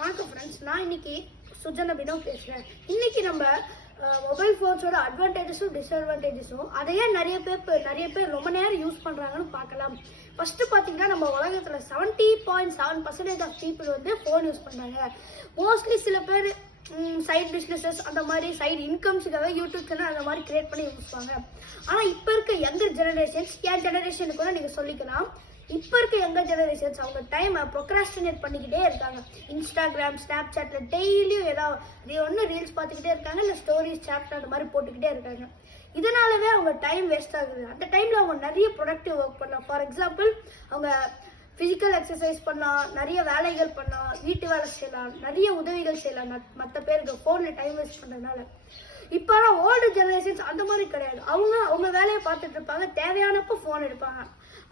வணக்கம் ஃப்ரெண்ட்ஸ், நான் இன்னைக்கு சுஜன் அபினவ் பேசுகிறேன். இன்னைக்கு நம்ம மொபைல் ஃபோன்ஸோட அட்வான்டேஜஸும் டிஸ்அட்வான்டேஜஸும் அதையே நிறைய பேர் ரொம்ப நேரம் யூஸ் பண்ணுறாங்கன்னு பார்க்கலாம். ஃபஸ்ட்டு பார்த்தீங்கன்னா, நம்ம உலகத்தில் 70.7% ஆஃப் பீப்புள் வந்து ஃபோன் யூஸ் பண்ணுறாங்க. மோஸ்ட்லி சில பேர் சைட் பிஸ்னஸஸ் அந்த மாதிரி சைட் இன்கம்ஸுக்காக யூடியூப் சேனல் அந்த மாதிரி கிரியேட் பண்ணி யூஸ் பண்ணுவாங்க. ஆனால் இப்போ இருக்க யங்கர் ஜெனரேஷன்ஸ், என் ஜெனரேஷனுக்கு கூட நீங்கள் சொல்லிக்கலாம், இப்போ இருக்க யங்கர் ஜெனரேஷன்ஸ் அவங்க டைமை ப்ரொக்ராஸ்டினேட் பண்ணிக்கிட்டே இருக்காங்க. இன்ஸ்டாகிராம், ஸ்னாப்சாட்டில் டெய்லியும் ஏதாவது ரீல்ஸ் பார்த்துக்கிட்டே இருக்காங்க, இல்லை ஸ்டோரிஸ், சாப்டர் அந்த மாதிரி போட்டுக்கிட்டே இருக்காங்க. இதனாலவே அவங்க டைம் வேஸ்ட் ஆகுது. அந்த டைமில் அவங்க நிறைய ப்ரொடக்டிவ் ஒர்க் பண்ணலாம். ஃபார் எக்ஸாம்பிள், அவங்க ஃபிசிக்கல் எக்ஸசைஸ் பண்ணலாம், நிறைய வேலைகள் பண்ணலாம், வீட்டு வேலை செய்யலாம், நிறைய உதவிகள் செய்யலாம் மற்ற பேருக்கு ஃபோனில் டைம் வேஸ்ட் பண்ணுறதுனால. இப்போலாம் ஓல்டு ஜெனரேஷன்ஸ் அந்த மாதிரி கிடையாது. அவங்க வேலையை பார்த்துட்டு இருப்பாங்க, தேவையானப்போ ஃபோன் எடுப்பாங்க.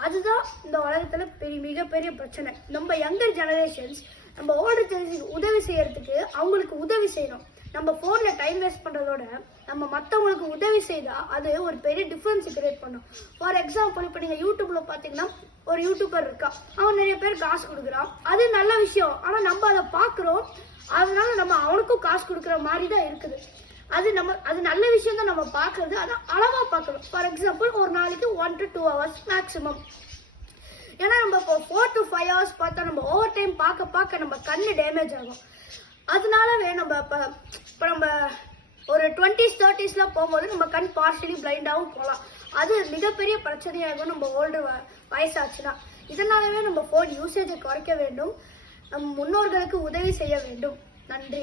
அதுதான் இந்த உலகத்தில் மிகப்பெரிய பிரச்சனை. நம்ம யங்கர் ஜெனரேஷன்ஸ் நம்ம ஓல்டு ஜெனரேஷன் உதவி செய்யறதுக்கு அவங்களுக்கு உதவி செய்யணும். நம்ம ஃபோனில் டைம் வேஸ்ட் பண்ணுறதோட நம்ம மற்றவங்களுக்கு உதவி செய்தால் அது ஒரு பெரிய டிஃப்ரென்ஸ் கிரியேட் பண்ணும். ஃபார் எக்ஸாம்பிள், இப்போ நீங்கள் யூடியூப்பில் பார்த்தீங்கன்னா ஒரு யூடியூபர் இருக்கா, அவன் நிறைய பேர் காசு கொடுக்குறான். அது நல்ல விஷயம். ஆனால் நம்ம அதை பார்க்குறோம், அதனால நம்ம அவனுக்கும் காசு கொடுக்குற மாதிரி தான் இருக்குது. அது நல்ல விஷயம் தான் நம்ம பார்க்கறது, ஆனால் அளவாக பார்க்கணும். ஃபார் எக்ஸாம்பிள், ஒரு நாளைக்கு 1 to 2 hours மேக்ஸிமம். ஏன்னா நம்ம இப்போ 4 to 5 hours பார்த்தா நம்ம ஓவர் டைம் பார்க்க நம்ம கண்ணு டேமேஜ் ஆகும். அதனாலவே நம்ம இப்போ நம்ம ஒரு 20s 30s போகும்போது நம்ம கண் பார்ஷியலி பிளைண்டாகவும் போகலாம். அது மிகப்பெரிய பிரச்சனையாகும் நம்ம ஓல்டு வயசாச்சுன்னா. இதனாலவே நம்ம ஃபோன் யூசேஜை குறைக்க வேண்டும், நம் முன்னோர்களுக்கு உதவி செய்ய வேண்டும். நன்றி.